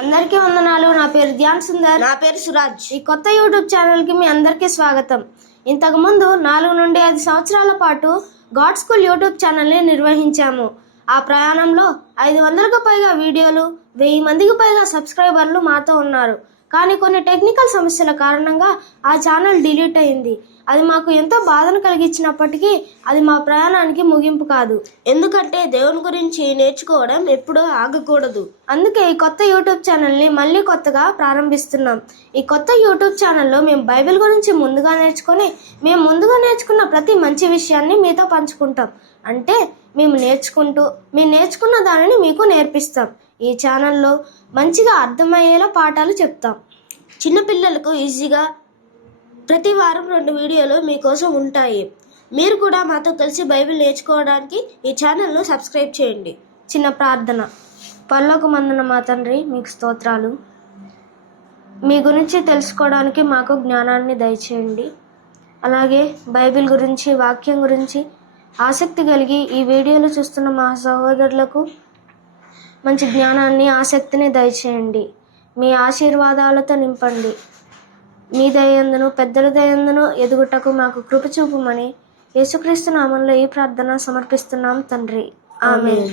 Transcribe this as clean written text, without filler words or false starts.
అందరికీ వందనాలు. నా పేరు ధ్యాన్ సుందర్. నా పేరు సురాజ్. ఈ కొత్త యూట్యూబ్ ఛానల్కి మీ అందరికీ స్వాగతం. ఇంతకుముందు 4 నుండి 5 సంవత్సరాల పాటు గాడ్ స్కూల్ యూట్యూబ్ ఛానల్ని నిర్వహించాము. ఆ ప్రయాణంలో 500కు పైగా వీడియోలు, 1000 మందికి పైగా సబ్స్క్రైబర్లు మాతో ఉన్నారు. కానీ కొన్ని టెక్నికల్ సమస్యల కారణంగా ఆ ఛానల్ డిలీట్ అయింది. అది మాకు ఎంతో బాధను కలిగించినప్పటికీ అది మా ప్రయాణానికి ముగింపు కాదు. ఎందుకంటే దేవుని గురించి నేర్చుకోవడం ఎప్పుడూ ఆగకూడదు. అందుకే ఈ కొత్త యూట్యూబ్ ఛానల్ని మళ్ళీ కొత్తగా ప్రారంభిస్తున్నాం. ఈ కొత్త యూట్యూబ్ ఛానల్లో మేము బైబిల్ గురించి ముందుగా నేర్చుకున్న ప్రతి మంచి విషయాన్ని మీతో పంచుకుంటాం. అంటే మేము నేర్చుకున్న దానిని మీకు నేర్పిస్తాం. ఈ ఛానల్లో మంచిగా అర్థమయ్యేలా పాఠాలు చెప్తాం. చిన్నపిల్లలకు ఈజీగా ప్రతి వారం 2 వీడియోలు మీకోసం ఉంటాయి. మీరు కూడా మాతో కలిసి బైబిల్ నేర్చుకోవడానికి ఈ ఛానల్ను సబ్స్క్రైబ్ చేయండి. చిన్న ప్రార్థన. పరలోకమందున్న మా తండ్రి, మీకు స్తోత్రాలు. మీ గురించి తెలుసుకోవడానికి మాకు జ్ఞానాన్ని దయచేయండి. అలాగే బైబిల్ గురించి, వాక్యం గురించి ఆసక్తి కలిగి ఈ వీడియోలు చూస్తున్న మా సహోదరులకు మంచి జ్ఞానాన్ని, ఆసక్తిని దయచేయండి. మీ ఆశీర్వాదాలతో నింపండి. మీ దయందును, పెద్దల దయందును ఎదుగుటకు మాకు కృప చూపుమని యేసుక్రీస్తు నామంలో ఈ ప్రార్థన సమర్పిస్తున్నాం తండ్రి. ఆమేన్.